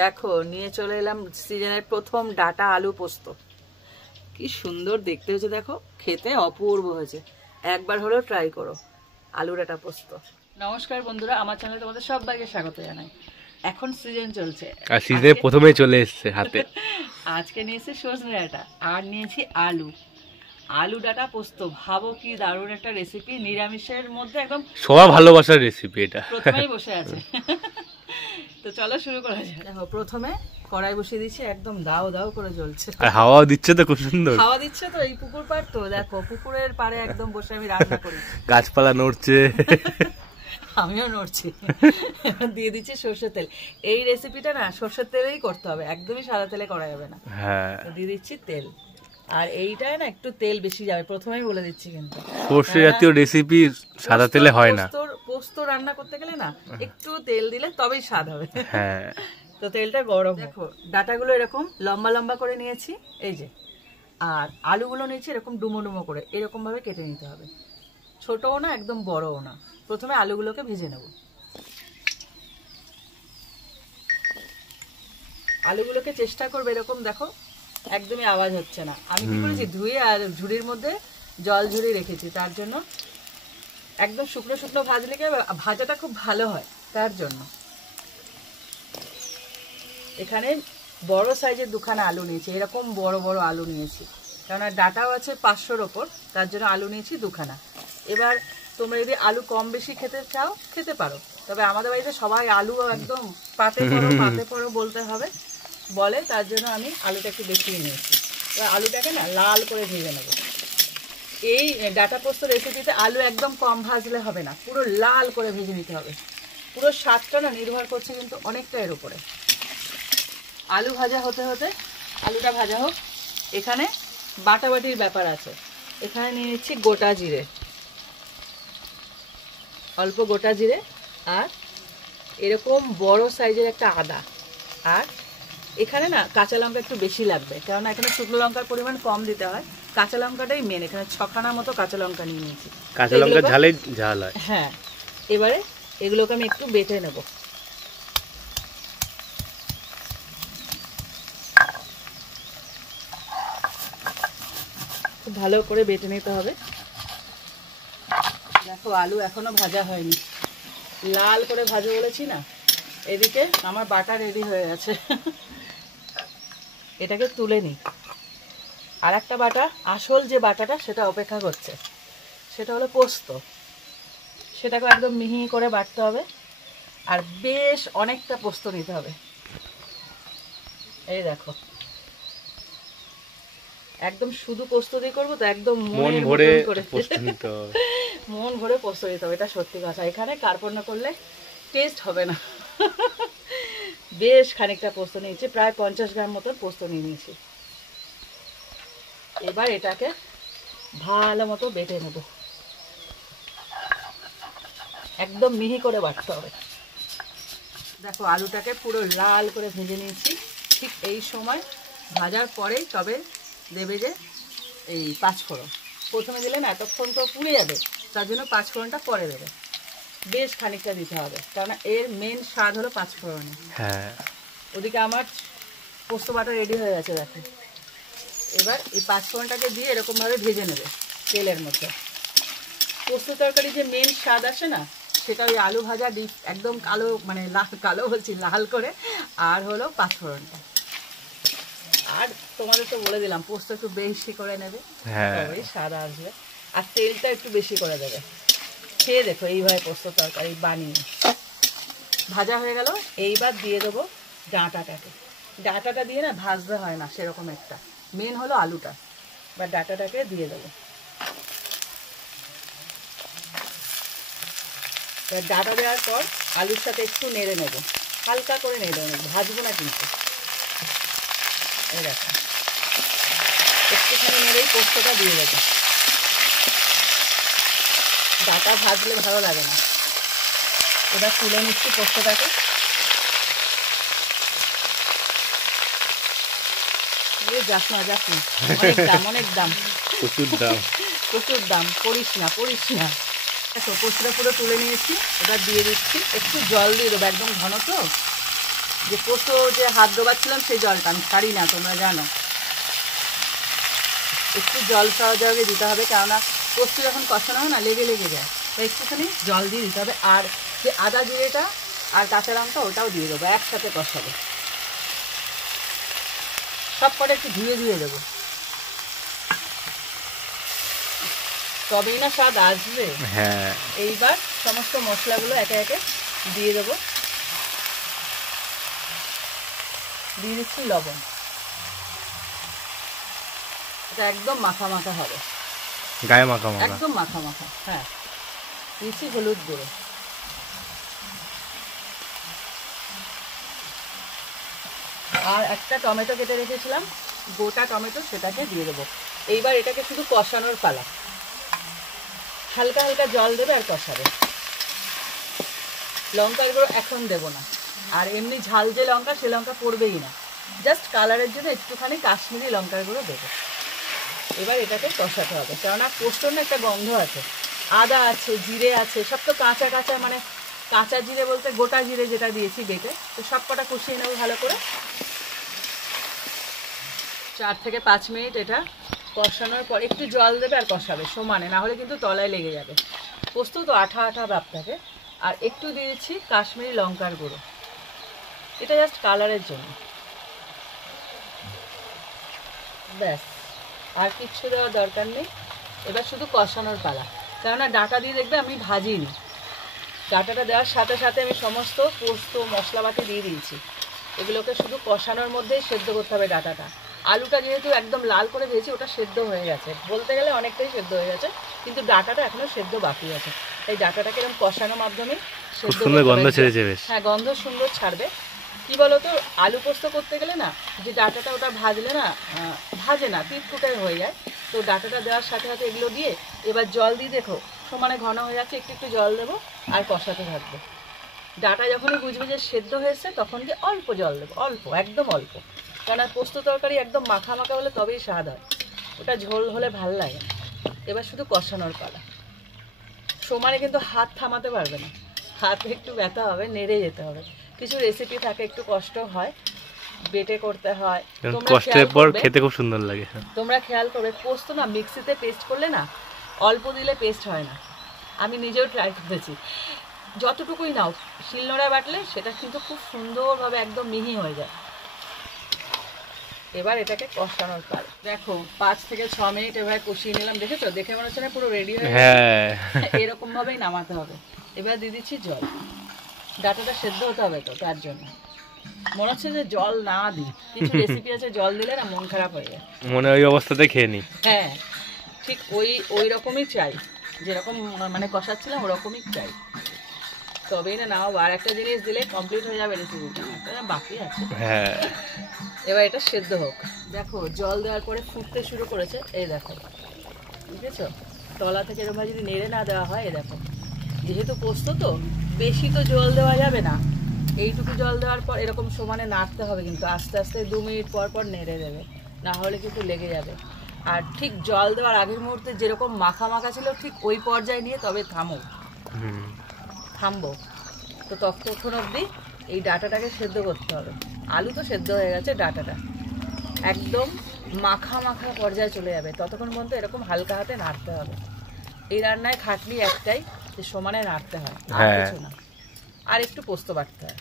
দেখো নিয়ে চলে এলাম সিজনের প্রথম ডাটা আলু পোস্ত। কি সুন্দর দেখতে হয়েছে, দেখো খেতে অপূর্ব হয়েছে। একবার হলেও ট্রাই করো আলু ডাটা পোস্ত। নমস্কার বন্ধুরা, আমার চ্যানেলে তোমাদের সবাইকে স্বাগত জানাই। এখন সিজন চলছে আর সিজনে প্রথমেই চলে এসেছে হাতে। আজকে নিয়েছি সজনে ডাটা আর নিয়েছি আলু। আলু ডাটা পোস্ত, ভাবো কি দারুণ একটা রেসিপি, নিরামিষের মধ্যে একদম সবার ভালোবাসার রেসিপি এটা। প্রথমেই বসে আছে। তো চলো শুরু করা যাক। দেখো প্রথমে কড়াই বসিয়ে দিচ্ছি, একদম দাও দাও করে জ্বলছে। আর হাওয়াও দিচ্ছে তো খুব সুন্দর। হাওয়া দিচ্ছে তো, এই পুকুর পাড় তো, দেখো পুকুরের পাড়ে একদম বসে আমি রান্না করি। গাছপালা নড়ছে, আমিও নড়ছি। দিয়ে দিচ্ছি সর্ষের তেল। এই রেসিপিটা না সর্ষের তেলেই করতে হবে, একদমই সাদা তেলে করা যাবে না। হ্যাঁ, দিয়ে দিচ্ছি তেল। আর এইটায় না একটু তেল বেশি যাবে, প্রথমেই বলে দিচ্ছি। কিন্তু সর্ষে জাতীয় রেসিপি সাদা তেলে হয় না। পোস্ত রান্না করতে গেলে না একটু তেল দিলে তবেই স্বাদ হবে। হ্যাঁ, তো তেলটা গরম। দেখো ডাটাগুলো এরকম লম্বা লম্বা করে নিয়েছি, এই যে। আর আলুগুলো নিয়েছি এরকম ডুমো ডুমো করে, এরকম ভাবে কেটে নিতে হবে। ছোটও না একদম বড়ও না। প্রথমে আলুগুলোকে ভেজে নেব। আলুগুলোকে চেষ্টা করবে এরকম, দেখো একদমই আওয়াজ হচ্ছে না। আমি কি করেছি, ধুয়ে আর ঝুড়ির মধ্যে জল ঝুড়ি রেখেছি, তার জন্য একদম শুকনো শুকনো ভাজলে কি ভাজাটা খুব ভালো হয়, তার জন্য। এখানে বড় সাইজের দুখানা আলু নিয়েছি, এরকম বড় বড় আলু নিয়েছি, কেননা ডাটাও আছে 500-র ওপর, তার জন্য আলু নিয়েছি দুখানা। এবার তোমরা যদি আলু কম বেশি খেতে চাও খেতে পারো, তবে আমাদের বাড়িতে সবাই আলু একদম পাতে পড়ো বলতে হবে বলে, তার জন্য আমি আলুটা একটু বেশি নিয়েছি। এবার আলুটাকে না লাল করে ভেজে নেব। এই ডাটা পোস্ত রেসিপিতে আলু একদম কম ভাজলে হবে না, পুরো লাল করে ভেজে নিতে হবে। পুরো স্বাদটা না নির্ভর করছে কিন্তু অনেকটা এর উপরে। আলু ভাজা হতে হতে আলুটা ভাজা হোক। এখানে বাটাবাটির ব্যাপার আছে। এখানে নিয়ে নিচ্ছি গোটা জিরে, অল্প গোটা জিরে, আর এরকম বড় সাইজের একটা আদা। আর এখানে না কাঁচা লঙ্কা একটু বেশি লাগবে, কেননা এখানে শুকনো লঙ্কার পরিমাণ কম দিতে হয়। কাঁচা লঙ্কাটাই মেন, এখানে 6খানা মতো কাঁচা লঙ্কা নিয়ে নিয়েছি। কাঁচা লঙ্কা ঝালে ঝাল হয়। হ্যাঁ, এবারে এগুলোকে আমি একটু বেটে নেব। খুব ভালো করে বেটে নিতে হবে। দেখো আলু এখনো ভাজা হয়নি, লাল করে ভাজা বলেছি না। এদিকে আমার বাটা রেডি হয়ে গেছে, এটাকে তুলে নিই। আর একটা বাটা, আসল যে বাটাটা সেটা অপেক্ষা করছে, সেটা হলো পোস্ত। সেটাকে একদম মিহি করে বাটতে হবে, আর বেশ অনেকটা পোস্ত নিতে হবে। এই দেখো একদম শুধু পোস্ত দিয়ে করবো তো, একদম মন ভরে পোস্ত নিতে হবে। মন ভরে পোস্ত দিতে হবে, এটা সত্যি কথা। এখানে কার্পণ্য করলে টেস্ট হবে না। বেশ খানিকটা পোস্ত নিয়েছি, প্রায় 50 গ্রাম মতো পোস্ত নিয়ে নিয়েছি। এবার এটাকে ভালো মতো বেটে নেব, একদম মিহি করে বাটতে হবে। দেখো আলুটাকে পুরো লাল করে ভেজে নিয়েছি। ঠিক এই সময় ভাজার পরেই তবে দেবে যে এই 5 ফোড়ন। প্রথমে দিলে না এতক্ষণ তো পুড়ে যাবে, তার জন্য 5 ফোড়নটা পরে দেবে। বেশ খানিকটা দিতে হবে, কারণ এর মেন স্বাদ হলো 5 ফোড়নে। হ্যাঁ, ওদিকে আমার পোস্ত বাটা রেডি হয়ে গেছে, দেখো। এবার এই 5 ফোড়নটাকে দিয়ে এরকমভাবে ভেজে নেবে তেলের মধ্যে। পোস্ত তরকারি যে মেন স্বাদ আসে না, সেটা ওই আলু ভাজা একদম কালো, মানে কালো বলছি, লাল করে। আর হলো 5 ফোড়নটা। আর তোমাদের তো বলে দিলাম পোস্ত একটু বেশি করে নেবে, তবেই স্বাদ আসবে। আর তেলটা একটু বেশি করে দেবে। খেয়ে দেখো এইভাবে পোস্ত তরকারি বানিয়ে। ভাজা হয়ে গেল, এইবার দিয়ে দেবো ডাঁটাটাকে। ডাঁটাটা দিয়ে না ভাজতে হয় না সেরকম একটা, মেন হলো আলুটা। বা ডাঁটাটাকে দিয়ে দেবো। ডাঁটা দেওয়ার পর আলুর সাথে একটু নেড়ে নেব, হালকা করে নেড়ে নেব, ভাজবো না কিন্তু। এই দেখো একটুখানি নেড়েই পোস্তটা দিয়ে দেবো। ডাঁটা ভাজলে ভালো লাগে না। এবার তুলে নিচ্ছি পোস্তটাকে। যাস না, অনেক দাম, অনেক দাম, প্রচুর দাম, প্রচুর দাম। করিস না। পোস্তটা পুরো তুলে নিয়েছি। এবার দিয়ে দিচ্ছি একটু জল দিয়ে দেবো, একদম ঘন তো, যে পোস্ত যে হাত ডোবাচ্ছিলাম সেই জলটা আমি ছাড়ি না, তোমরা জানো। একটু জল সহযোগে দিতে হবে, কেননা পোস্ত যখন কষানো হয় না লেগে লেগে যায়, তো একটুখানি জল দিয়ে দিতে হবে। আর যে আদা জিরেটা আর কাঁচা লঙ্কা ওটাও দিয়ে দেবো, একসাথে কষাবো। সব কটা একটু ধুয়ে ধুয়ে দেবো, তবেই না স্বাদ আসবে। হ্যাঁ, এইবার সমস্ত মশলাগুলো একে একে দিয়ে দেবো। দিয়ে দিচ্ছি লবণ, এটা একদম মাখা মাখা হবে, গায়ে মাখা মাখা, একদম মাখা মাখা। হ্যাঁ, দিচ্ছি হলুদ গুঁড়ো, আর একটা টমেটো কেটে রেখেছিলাম, গোটা টমেটো, সেটাকে দিয়ে দেবো। এইবার এটাকে শুধু কষানোর পালা, হালকা হালকা জল দেবে আর কষাবে। লঙ্কার গুঁড়ো এখন দেবো না, আর এমনি ঝাল যে লঙ্কা সে লঙ্কা পড়বেই না, জাস্ট কালারের জন্য একটুখানি কাশ্মীরি লঙ্কার গুঁড়ো দেবো। এবার এটাকে কষাতে হবে, কেননা পোস্তর না একটা গন্ধ আছে, আদা আছে, জিরে আছে, সব তো কাঁচা কাঁচা, মানে কাঁচা জিরে বলতে গোটা জিরে যেটা দিয়েছি বেটে, তো সব কটা কষিয়ে নেবো ভালো করে। 4 থেকে 5 মিনিট এটা কষানোর পর একটু জল দেবে আর কষাবে সমানে, না হলে কিন্তু তলায় লেগে যাবে। পোস্ত তো আঠা আঠা ভাব থাকে। আর একটু দিয়েছি কাশ্মীরি লঙ্কার গুঁড়ো, এটা জাস্ট কালারের জন্য, ব্যাস, আর কিচ্ছু দেওয়ার দরকার নেই। এবার শুধু কষানোর পালা, কেননা ডাঁটা দিয়ে দেখবে আমি ভাজিনি, ডাঁটাটা দেওয়ার সাথে সাথে আমি সমস্ত পোস্ত মশলাপাতি দিয়ে দিয়েছি। এগুলোকে শুধু কষানোর মধ্যেই সেদ্ধ করতে হবে ডাঁটাটা। আলুটা যেহেতু একদম লাল করে ভেজেছি, ওটা সেদ্ধ হয়ে গেছে, বলতে গেলে অনেকটাই সেদ্ধ হয়ে গেছে, কিন্তু ডাঁটাটা এখনো সেদ্ধ বাকি আছে। তাই ডাঁটাটাকে এরকম কষানোর মাধ্যমে সেদ্ধ করতে হবে। গন্ধ ছেড়েছে বেশ। হ্যাঁ, গন্ধ সুন্দর ছাড়বে। কি বলতো, আলু পোস্ত করতে গেলে না, যে ডাঁটাটা ওটা ভাজলে না, ভাজে না, তিতকুটে হয়ে যায়। তো ডাঁটাটা দেওয়ার সাথে সাথে এগুলো দিয়ে এবার জল দিয়ে দেখো সমানে ঘন হয়ে যাচ্ছে, একটু একটু জল দেবো আর কষাতে থাকবো। ডাঁটা যখনই বুঝবে যে সেদ্ধ হয়েছে তখন দিয়ে অল্প জল দেবো, অল্প, একদম অল্প, কারণ পোস্ত তরকারি একদম মাখা মাখা হলে তবেই স্বাদ হয়, ওটা ঝোল হলে ভাল লাগে না। এবার শুধু কষানোর পালা, সমানে কিন্তু হাত থামাতে পারবে না, হাতে একটু ব্যথা হবে, নেড়ে যেতে হবে। কিছু রেসিপি থাকে একটু কষ্ট হয়, বেটে করতে হয়, কষ্টের পর খেতে খুব সুন্দর লাগে। তোমরা খেয়াল করবে, পোস্ত না মিক্সিতে পেস্ট করলে না, অল্প দিলে পেস্ট হয় না। আমি নিজেও ট্রাই করেছি, যতটুকুই নাও শিলনোড়ায় বাটলে সেটা কিন্তু খুব সুন্দরভাবে একদম মিহি হয়ে যায়। এবার এটাকে কষানোর পাল, দেখো 5 থেকে 6 মিনিট এবার কষিয়ে নিলাম, দেখেছো, দেখে মনে হচ্ছে না পুরো রেডি হয়ে গেছে। এরকম ভাবেই নামাতে হবে। এবার দিয়ে দিচ্ছি জল, ডাঁটাটা সেদ্ধ হতে হবে তো, তার জন্য মনে হচ্ছে যে জল না দিই, কিছু রেসিপি আছে জল দিলে না মন খারাপ হয়ে যায়, মনে ওই অবস্থাতে খেয়ে নি। হ্যাঁ, ঠিক ওই রকমই চাই, যেরকম মানে কষাচ্ছিলাম ওরকমই চাই, তবেই না নাও। আর একটা জিনিস দিলে কমপ্লিট হয়ে যাবে রেসিপিটা, বাকি আছে। হ্যাঁ, এবার এটা সেদ্ধ হোক। দেখো জল দেওয়ার পরে ফুটতে শুরু করেছে, এই দেখো, বুঝেছো, তলা থেকে এরকম যদি নেড়ে না দেওয়া হয়, এই দেখো, যেহেতু পোস্ত তো বেশি তো জল দেওয়া যাবে না, এইটুকু জল দেওয়ার পর এরকম সমানে নাড়তে হবে, কিন্তু আস্তে আস্তে 2 মিনিট পর পর নেড়ে দেবে, না হলে কিন্তু লেগে যাবে। আর ঠিক জল দেওয়ার আগের মুহূর্তে যেরকম মাখা মাখা ছিল, ঠিক ওই পর্যায়ে নিয়ে তবে থামবো। তো ততক্ষণ অবধি এই ডাঁটাটাকে সেদ্ধ করতে হবে। আলু তো সেদ্ধ হয়ে গেছে, ডাঁটাটা একদম মাখা মাখা পর্যায়ে চলে যাবে, ততক্ষণ পর্যন্ত এরকম হালকা হাতে নাড়তে হবে। এই রান্নায় খাটনি একটাই, যে সমানে নাড়তে হয়, আর কিছু না, আর একটু পোস্ত বাটতে হয়।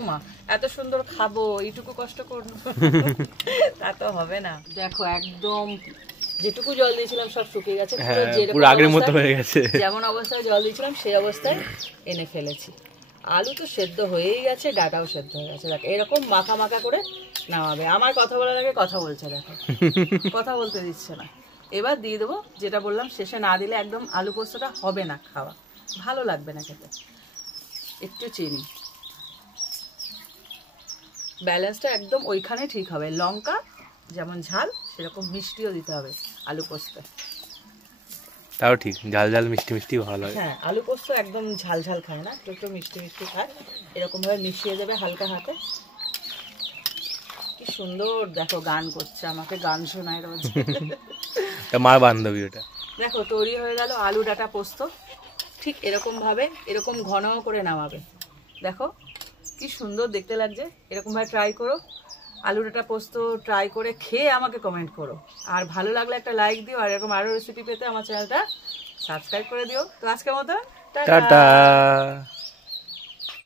ওমা, এত সুন্দর খাবো, এইটুকু কষ্ট করবো তা তো হবে না। দেখো একদম যেটুকু জল দিয়েছিলাম সব শুকিয়ে গেছে, পুরো আগের মতো হয়ে গেছে, যেমন অবস্থায় জল দিয়েছিলাম সেই অবস্থায় এনে ফেলেছি। আলু তো সেদ্ধ হয়েই গেছে, ডাটাও সেদ্ধ হয়ে গেছে, দেখো এরকম মাখা মাখা করে নামাবে। আমার কথা বলার আগে কথা বলছে, দেখো কথা বলতে দিচ্ছে না। এবার দিয়ে দেবো, যেটা বললাম শেষে না দিলে একদম আলু পোস্তটা হবে না, খাওয়া ভালো লাগবে না খেতে। একটু চিনি, ব্যালেন্সটা একদম ওইখানে ঠিক হবে, লঙ্কা যেমন ঝাল সেরকম মিষ্টিও দিতে হবে আলু পোস্তে, তাও ঠিক, ঝাল ঝাল মিষ্টি মিষ্টি ভালো লাগে। হ্যাঁ, আলু পোস্ত একদম ঝাল ঝাল খায় না, একটু মিষ্টি মিষ্টি খায়, এরকম ভাবে মিশিয়ে দেবে হালকা হাতে। কি সুন্দর, দেখো গান করছে, আমাকে গান শোনায় রোজ, মার বান্ধবী ওটা। দেখো তৈরি হয়ে গেল আলু ডাঁটা পোস্ত। ঠিক এরকম ভাবে এরকম ঘন করে নামাবে, দেখো কি সুন্দর দেখতে লাগছে। এরকমভাবে ট্রাই করো, আলু ডাঁটা পোস্ত ট্রাই করে খেয়ে আমাকে কমেন্ট করো। আর ভালো লাগলে একটা লাইক দিও, আর এরকম আরও রেসিপি পেতে আমার চ্যানেলটা সাবস্ক্রাইব করে দিও। তো আজকের মতো টাটা। টাটা।